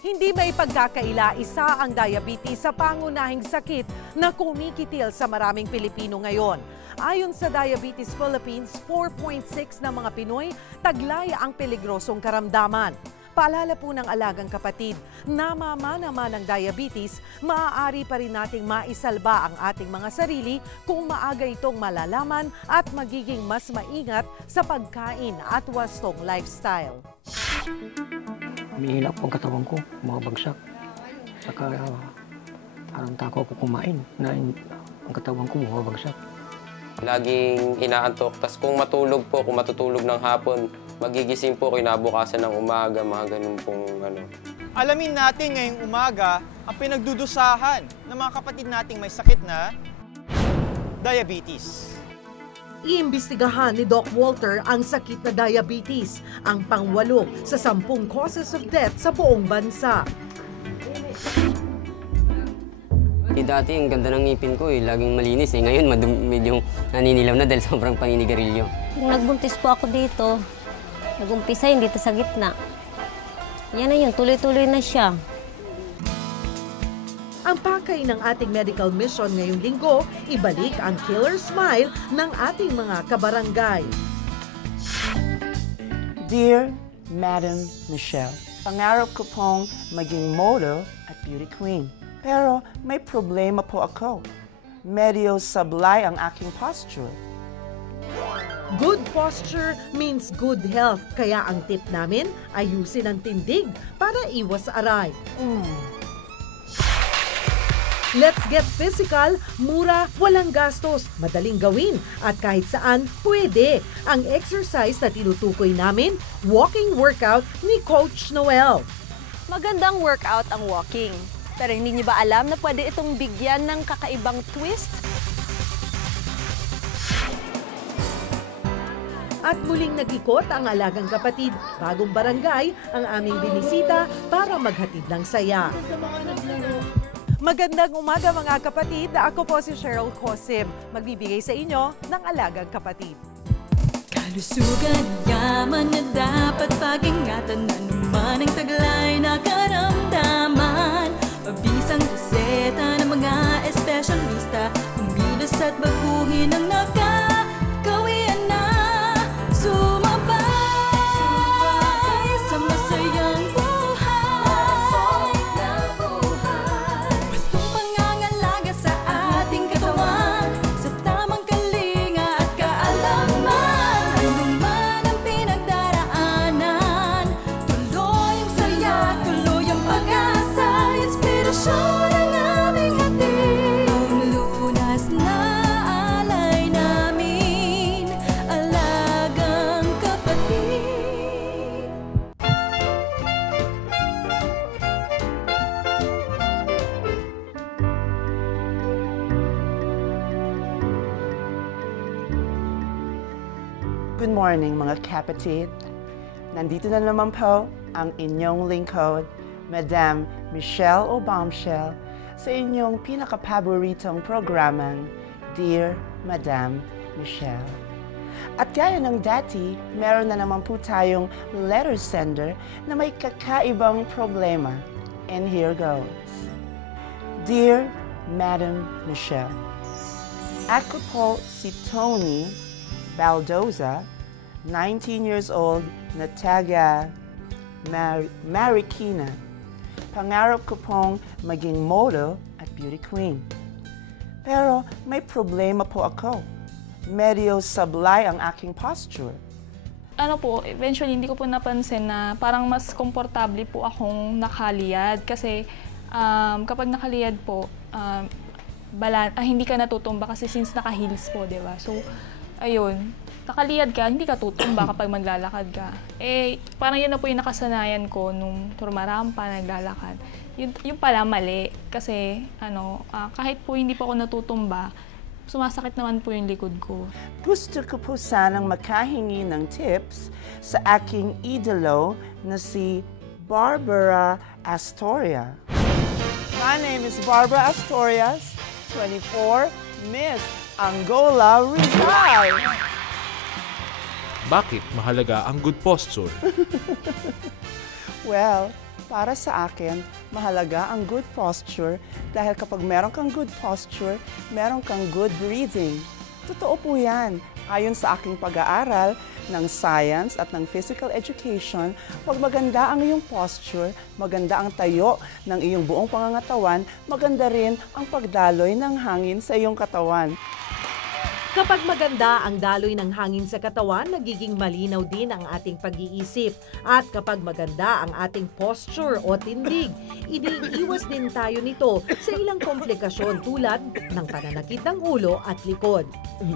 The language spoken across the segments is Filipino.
Hindi may pagkakaila, isa ang diabetes sa pangunahing sakit na kumikitil sa maraming Pilipino ngayon. Ayon sa Diabetes Philippines, 4.6 na mga Pinoy taglay ang peligrosong karamdaman. Paalala po ng alagang kapatid, namamana man ng diabetes, maaari pa rin nating maisalba ang ating mga sarili kung maaga itong malalaman at magiging mas maingat sa pagkain at wastong lifestyle. Umihilap ang katawan ko, mga bagsak. Saka parang tako ako kumain na ang katawan ko mga bagsak. Laging inaantok. Tapos kung matulog po, kung matutulog ng hapon, magigising po kinabukasan ng umaga, mga ganun pong ano. Alamin natin ngayong umaga ang pinagdudusahan ng mga kapatid nating may sakit na diabetes. Iimbestigahan ni Doc Walter ang sakit na diabetes, ang pang-8 sa 10 causes of death sa buong bansa. Dati ang ganda ng ngipin ko laging malinis Ngayon medyo naninilaw na dahil sobrang paninigarilyo. Nung nagbuntis po ako dito, nag-umpisa yun dito sa gitna. Yan na yun, tuloy-tuloy na siya. Ang pakay ng ating medical mission ngayong linggo, ibalik ang killer smile ng ating mga kabarangay. Dear Madam Michelle, pangarap ko pong maging model at beauty queen. Pero may problema po ako. Medyo sablay ang aking posture. Good posture means good health. Kaya ang tip namin, ayusin ang tindig para iwas aray. Let's get physical, mura, walang gastos, madaling gawin, at kahit saan, pwede. Ang exercise na tinutukoy namin, walking workout ni Coach Noel. Magandang workout ang walking. Pero hindi niyo ba alam na pwede itong bigyan ng kakaibang twist? At muling nag-ikot ang alagang kapatid, bagong barangay, ang aming binisita para maghatid ng saya. Magandang umaga mga kapatid, ako po si Cheryl Cosim, magbibigay sa inyo ng alagang kapatid. Kalusugan, yaman na dapat pag-ingatan, anuman ang taglay na karamdaman. Pabisang reseta ng mga espesyalista, kumilos at baguhin ang nakakawian na sumabay sa masayang buhay. Wastong pangangalaga sa ating katawan, sa tamang kalinga at kaalaman. Anuman ang pinagdaraanan, tuloy ang saya, tuloy ang pag-asa, inspirasyon ang aming hatid. Ang lunas na alay namin, alagang kapatid. Good morning mga kapatid. Nandito na naman po ang inyong lingkod, Madam Michelle o Bombshell, sa inyong pinakapaboritong programang Dear Madam Michelle. At gaya ng dati, meron na naman po tayong letter sender na may kakaibang problema. And here goes. Dear Madam Michelle, ako po si Tony Baldoza, 19 years old, na taga Marikina. Pangarap ko pong maging model at beauty queen. Pero may problema po ako. Medyo sablay ang aking posture. Ano po, eventually hindi ko po napansin na parang mas komportable po akong nakaliyad. Kasi kapag nakaliyad po, hindi ka natutumba kasi since naka-heels po, di ba? So, ayun, nakaliyad ka, hindi ka tutumba kapag maglalakad ka. Parang yun na po yung nakasanayan ko nung tumarampa, naglalakad. Yung pala mali kasi kahit po hindi po ako natutumba, sumasakit naman po yung likod ko. Gusto ko po sanang makahingi ng tips sa aking idolo na si Barbara Astoria. My name is Barbara Astorias, 24, Miss Angola, Rizal. Bakit mahalaga ang good posture? Well, Para sa akin, mahalaga ang good posture dahil kapag meron kang good posture, meron kang good breathing. Totoo po yan. Ayon sa aking pag-aaral ng science at ng physical education, pag maganda ang iyong posture, maganda ang tayo ng iyong buong pangangatawan, maganda rin ang pagdaloy ng hangin sa iyong katawan. Kapag maganda ang daloy ng hangin sa katawan, nagiging malinaw din ang ating pag-iisip. At kapag maganda ang ating posture o tindig, iniiwas din tayo nito sa ilang komplikasyon tulad ng pananakit ng ulo at likod.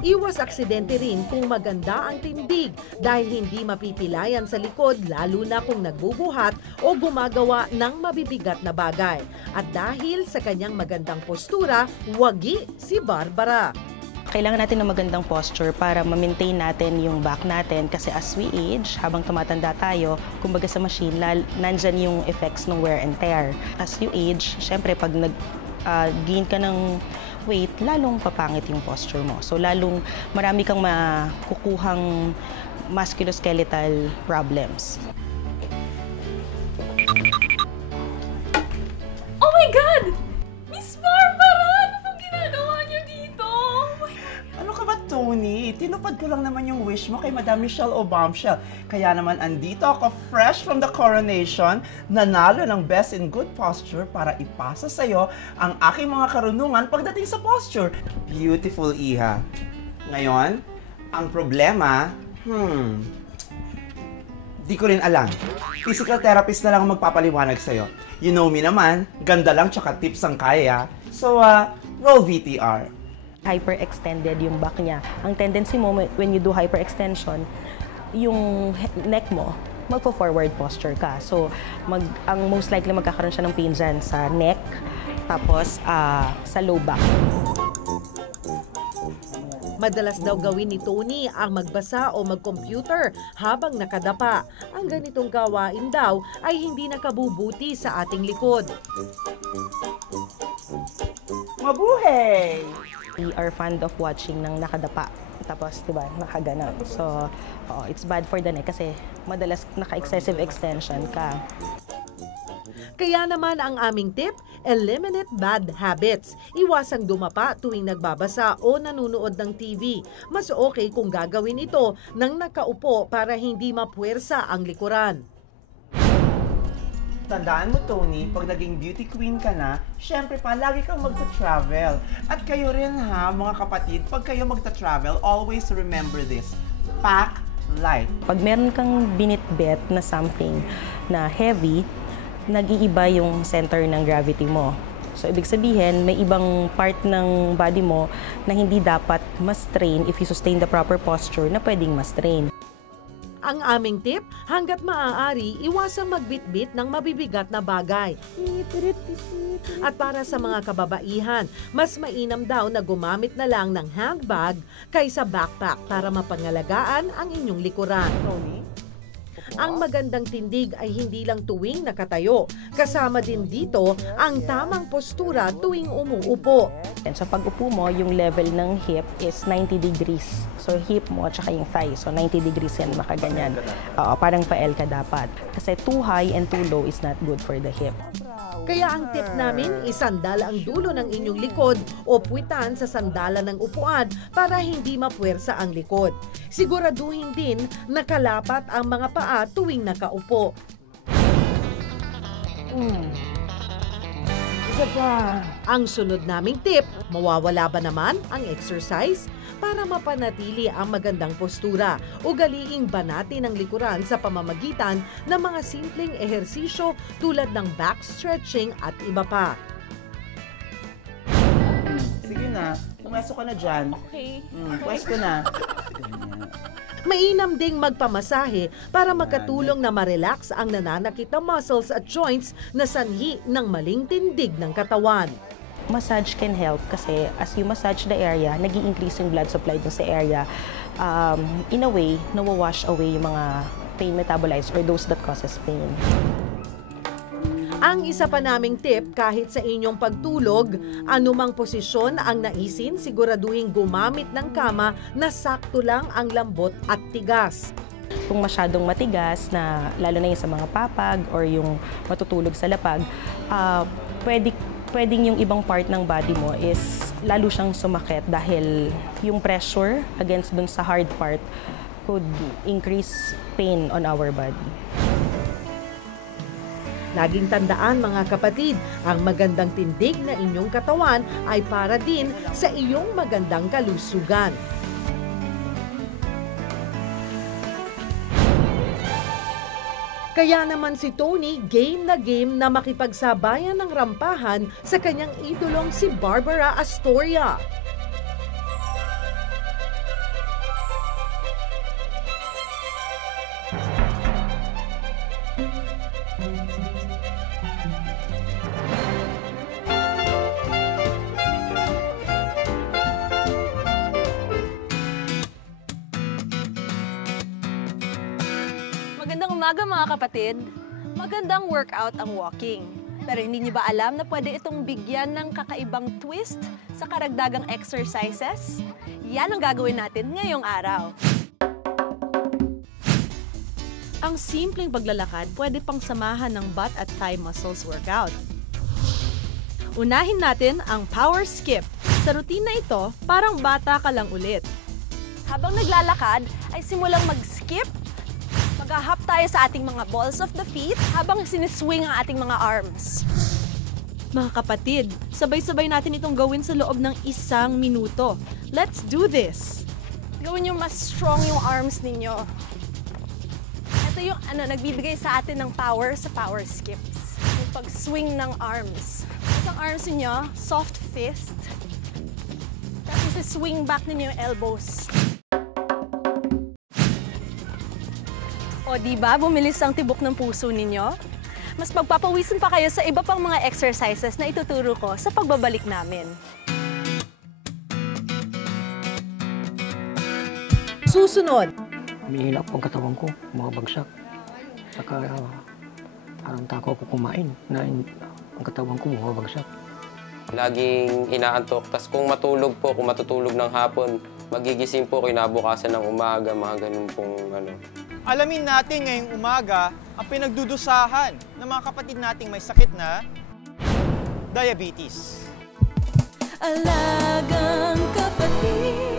Iwas aksidente rin kung maganda ang tindig dahil hindi mapipilayan sa likod lalo na kung nagbubuhat o gumagawa ng mabibigat na bagay. At dahil sa kanyang magandang postura, wagi si Barbara. Kailangan natin ng magandang posture para ma-maintain natin yung back natin kasi as we age, habang tumatanda tayo, kumbaga sa machine, nandyan yung effects ng wear and tear. As you age, syempre pag nag-gain ka ng weight, lalong papangit yung posture mo. So lalong marami kang makukuhang musculoskeletal problems. Oh my God! Miss Barbara! Ano pong ginagawa niyo dito? Ano ka ba, Tony? Tinupad ko lang naman yung wish mo kay Madam Michelle o Bombshell. Kaya naman andito ako fresh from the coronation, nanalo ng Best in Good Posture para ipasa sa'yo ang aking mga karunungan pagdating sa posture. Beautiful, Iha. Ngayon, ang problema, di ko rin alam. Physical therapist na lang ang magpapaliwanag sa'yo. You know me naman, ganda lang tsaka tips ang kaya. So, roll VTR. Hyperextended yung back niya. Ang tendency mo when you do hyperextension, yung neck mo, magpo-forward posture ka. So, ang most likely magkakaroon siya ng pain dyan sa neck, tapos sa low back. Madalas daw gawin ni Tony ang magbasa o mag-computer habang nakadapa. Ang ganitong gawain daw ay hindi nakabubuti sa ating likod. Mabuhay! We are fond of watching ng nakadapa. Tapos, diba, nakaganon. So, it's bad for the neck kasi madalas naka-excessive extension ka. Kaya naman ang aming tip, eliminate bad habits. Iwasang dumapa tuwing nagbabasa o nanonood ng TV. Mas okay kung gagawin ito nang nakaupo para hindi mapuwersa ang likuran. Tandaan mo, Tony, pag naging beauty queen ka na, syempre pa, lagi kang magta-travel. At kayo rin ha, mga kapatid, pag kayo magta-travel, always remember this. Pack light. Pag meron kang binitbit na something na heavy, nag-iiba yung center ng gravity mo. So, ibig sabihin, may ibang part ng body mo na hindi dapat ma-strain if you sustain the proper posture na pwedeng ma-strain. Ang aming tip, hanggat maaari, iwasang magbitbit ng mabibigat na bagay. At para sa mga kababaihan, mas mainam daw na gumamit na lang ng handbag kaysa backpack para mapangalagaan ang inyong likuran. Ang magandang tindig ay hindi lang tuwing nakatayo. Kasama din dito ang tamang postura tuwing umuupo. And sa pag-upo mo, yung level ng hip is 90 degrees. So hip mo at saka yung thigh. So 90 degrees yan, makaganyan. Parang pa-L ka dapat. Kasi too high and too low is not good for the hip. Kaya ang tip namin, isandal ang dulo ng inyong likod o puwitan sa sandalan ng upuan para hindi mapuwersa ang likod. Siguraduhin din nakalapat ang mga paa tuwing nakaupo. Isa pa. Ang sunod naming tip, mawawala ba naman ang exercise? Para mapanatili ang magandang postura, ugaliing banatin ang likuran sa pamamagitan ng mga simpleng ehersisyo tulad ng back stretching at iba pa. Sige na, pumesto ka na dyan. Okay. Pwesto na. Mainam ding magpamasahe para makatulong na ma-relax ang nananakit na muscles at joints na sanhi ng maling tindig ng katawan. Massage can help kasi as you massage the area, nag-i-increase yung blood supply dun sa area. In a way, nawawash away yung mga pain metabolites or those that causes pain. Ang isa pa naming tip, kahit sa inyong pagtulog, anumang posisyon ang naisin, siguraduhin gumamit ng kama na sakto lang ang lambot at tigas. Kung masyadong matigas, na lalo na yung sa mga papag or yung matutulog sa lapag, pwedeng yung ibang part ng body mo is lalo siyang sumakit dahil yung pressure against dun sa hard part could increase pain on our body. Laging tandaan mga kapatid, ang magandang tindig na inyong katawan ay para din sa iyong magandang kalusugan. Kaya naman si Tony game na makipagsabayan ng rampahan sa kanyang idolong si Barbara Astoria. Magandang umaga mga kapatid. Magandang workout ang walking. Pero hindi niyo ba alam na pwede itong bigyan ng kakaibang twist sa karagdagang exercises? Yan ang gagawin natin ngayong araw. Ang simpleng paglalakad pwede pang samahan ng butt at thigh muscles workout. Unahin natin ang power skip. Sa routine na ito, parang bata ka lang ulit. Habang naglalakad, ay simulang mag-skip. Mag-hop tayo sa ating mga balls of the feet habang siniswing ang ating mga arms. Mga kapatid, sabay-sabay natin itong gawin sa loob ng 1 minuto. Let's do this! Gawin nyo mas strong yung arms ninyo. Ito yung nagbibigay sa atin ng power sa power skips. Yung pag-swing ng arms. Ang arms niyo, soft fist. Tapos swing back ninyo yung elbows. O diba, bumilis ang tibok ng puso ninyo? Mas magpapawisan pa kayo sa iba pang mga exercises na ituturo ko sa pagbabalik namin. Susunod! Umihilap ang katawan ko, mga bagsak. Saka parang tako ko kumain na ang katawan ko mga bagsak. Laging inaantok. Tas kung matutulog ng hapon, magigising po kinabukasan ng umaga, mga ganun pong Alamin natin ngayong umaga ang pinagdudusahan ng mga kapatid nating may sakit na diabetes. Alagang kapatid.